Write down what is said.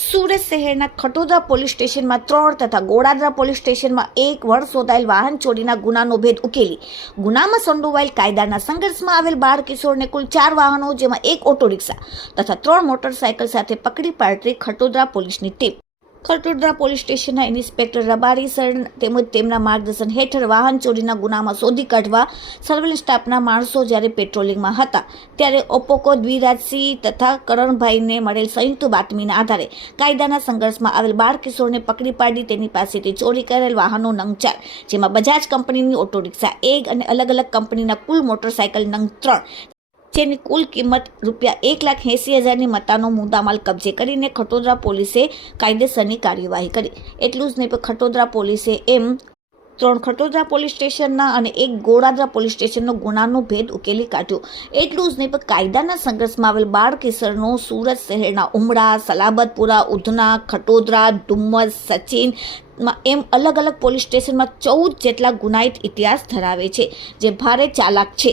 સુરત શહેરના ખટોદરા પોલીસ સ્ટેશનમાં ત્રણ તથા ગોડાદરા પોલીસ સ્ટેશનમાં એક વર્ષ શોધાયેલ વાહન ચોરીના ગુનાનો ભેદ ઉકેલી. ગુનામાં સંડોવાયેલ કાયદાના સંઘર્ષમાં આવેલ બાળ કિશોરને કુલ ચાર વાહનો, જેમાં એક ઓટો રિક્ષા તથા ત્રણ મોટરસાયકલ સાથે પકડી પાડતી ખટોદરા પોલીસની ટીમ. ખટોદરા પોલીસ સ્ટેશનના ઇન્સ્પેક્ટર રબારી સર તેમજ તેમના માર્ગદર્શન હેઠળ વાહન ચોરીના ગુનામાં શોધી કાઢવા સર્વેલન્સ સ્ટાફના માણસો જ્યારે પેટ્રોલિંગમાં હતા, ત્યારે ઓપોકો દ્વિરાજસિંહ તથા કરણભાઈને મળેલ સંયુક્ત બાતમીના આધારે કાયદાના સંઘર્ષમાં આવેલ બાળ કિશોરને પકડી પાડી તેની પાસેથી ચોરી કરેલ વાહનો નંગચાર, જેમાં બજાજ કંપનીની ઓટો રિક્ષા, એક અને અલગ અલગ કંપનીના કુલ મોટરસાયકલ નંગ ત્રણ જેની કુલ કિંમત રૂપિયા એક લાખ એંસી હજારની મતાનો મુદ્દામાલ કબજે કરીને ખટોદરા પોલીસે કાયદેસરની કાર્યવાહી કરી. એટલું જ નહીં, પણ ખટોદરા પોલીસે એમ ત્રણ ખટોદરા પોલીસ સ્ટેશનના અને એક ગોળાદરા પોલીસ સ્ટેશનનો ગુનાનો ભેદ ઉકેલી કાઢ્યો. એટલું જ નહીં, પણ કાયદાના સંઘર્ષમાં આવેલ બાળ કિશોરનો સુરત શહેરના ઉમરા, સલાબતપુરા, ઉધના, ખટોદરા, ડુમ્મસ, સચિન એમ અલગ અલગ પોલીસ સ્ટેશનમાં ચૌદ જેટલા ગુનાહિત ઇતિહાસ ધરાવે છે, જે ભારે ચાલાક છે.